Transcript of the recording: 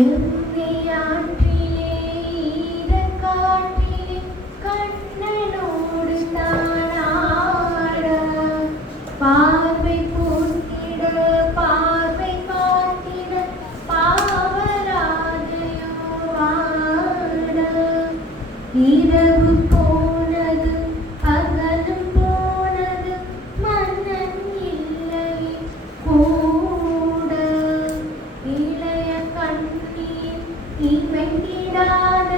യമുനയാற்றிലെ ഈരക്കാട്ടിലെ കണ്ണനോട് താനാട പാർவை പൂത്തിട പാർவை കാട്ടിട പാവരാജയോ വാട இரவு போனது பகலும் போனது மன்னன் இல்லை கூட இளைய கண்ணீர் இமைக்கிடாத